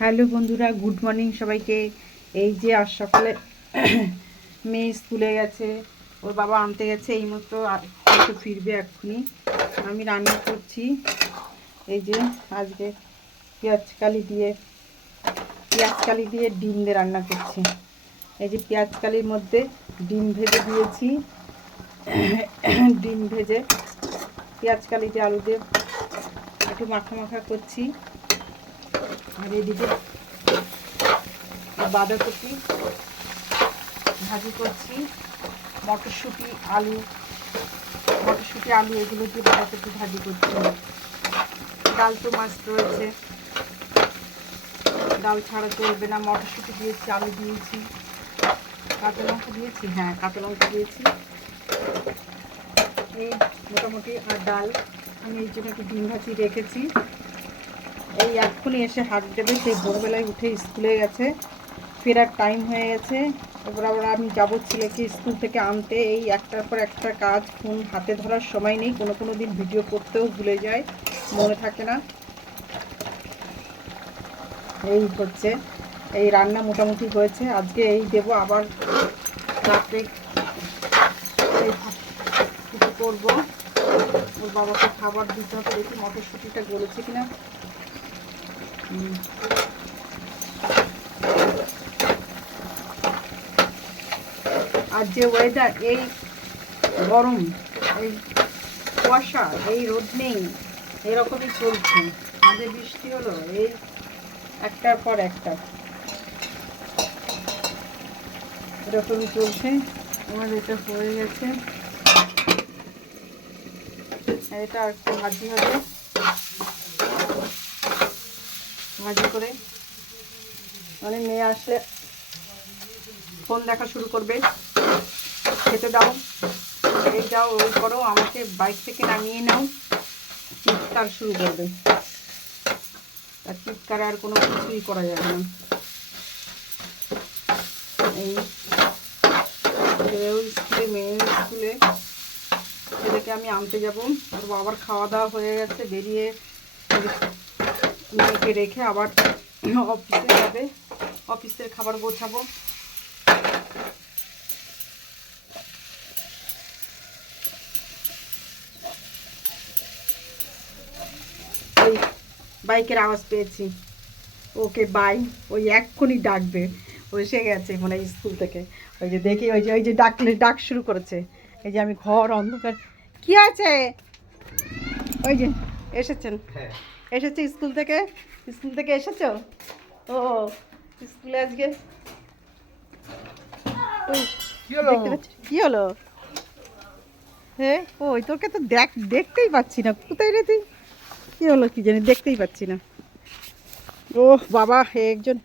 Hello বন্ধুরা, good morning সবাইকে। এই যে আজ সকালে মেয়ে স্কুলে গেছে, ওর বাবা আনতে গেছে, এইমাত্র হয়তো ফিরবে এক্ষুনি। আমি রান্না করছি। এই যে আজকে পেঁয়াজ কালি দিয়ে ডিম দিয়ে রান্না করছি। এই যে পেঁয়াজ কালির মধ্যে ডিম ভেজে দিয়েছি। ডিম ভেজে পেঁয়াজ কালি দিয়ে আলু দিয়ে একটু মাখা মাখা করছি। আর এদিকে বাঁধাকপি ভাজি করছি, মটরশুঁটি আলু এগুলো দিয়ে বাঁধাকপি ভাজি করছি। ডাল তো মাস্ট রয়েছে, ডাল ছাড়া চলবে না। মটরশুঁটি দিয়েছি, আলু দিয়েছি, কাঁচা লঙ্কা দিয়েছি, কাঁচা লঙ্কা দিয়েছি, এই মোটামুটি। আর ডাল আমি এই জন্য একটু ডিম ভাজি রেখেছি। এই এক্ষুনি এসে হাত দেবে, সেই ভোরবেলায় উঠে স্কুলে গেছে, ফেরার টাইম হয়ে গেছে। এবার আবার আমি যাবো ছেলেকে স্কুল থেকে আনতে। এই একটার পর একটা কাজ, ফোন হাতে ধরার সময় নেই। কোনো দিন ভিডিও করতেও ভুলে যায়, মনে থাকে না। এই হচ্ছে, এই রান্না মোটামুটি হয়েছে। আজকে এই দেবো, আবার রাত্রে কিছু করবো। ওর বাবাকে খাবার দিতে হবে। দেখি মটরশুঁটিটা গলেছে কিনা। আর যে ওয়েদার, এই গরম, এই কুয়াশা, এই রোদ নেই, এরকমই চলছে। মাঝে বৃষ্টি হলো, এই একটার পর একটা এরকমই চলছে। আমার এটা হয়ে গেছে, এটা আর একটু ভাজি হবে। ভাজি করে মানে মেয়ে আসলে ফোন দেখা শুরু করবে, খেতে দাও, এই যাও, ওই করো, আমাকে বাইক থেকে নামিয়ে নাও, চিৎকার শুরু করবে। আর চিৎকারে আর কোনো কিছুই করা যাবে না। এই মেয়ের স্কুলে ছেলেকে আমি আনতে যাবো। আর বাবার খাওয়া দাওয়া হয়ে গেছে, বেরিয়ে মেয়েকে রেখে আবার অফিসে যাবে, অফিসের খাবার গোছাবো। ওই বাইকের আওয়াজ পেয়েছি, ওকে বাই, ওই এক্ষুনি ডাকবে, ও এসে গেছে মানে স্কুল থেকে। ওই যে দেখি, ওই যে ডাক শুরু করেছে। এই যে আমি ঘর অন্ধকার, কি আছে, ওই যে এসেছেন, এসেছে স্কুল থেকে এসেছো? ও স্কুলে আজকে কি হলো? হ্যাঁ, ওই তোকে তো দেখতেই পাচ্ছি না, কোথায় রে তুই? কি হলো কি জানি, দেখতেই পাচ্ছি না। ও বাবা, একজন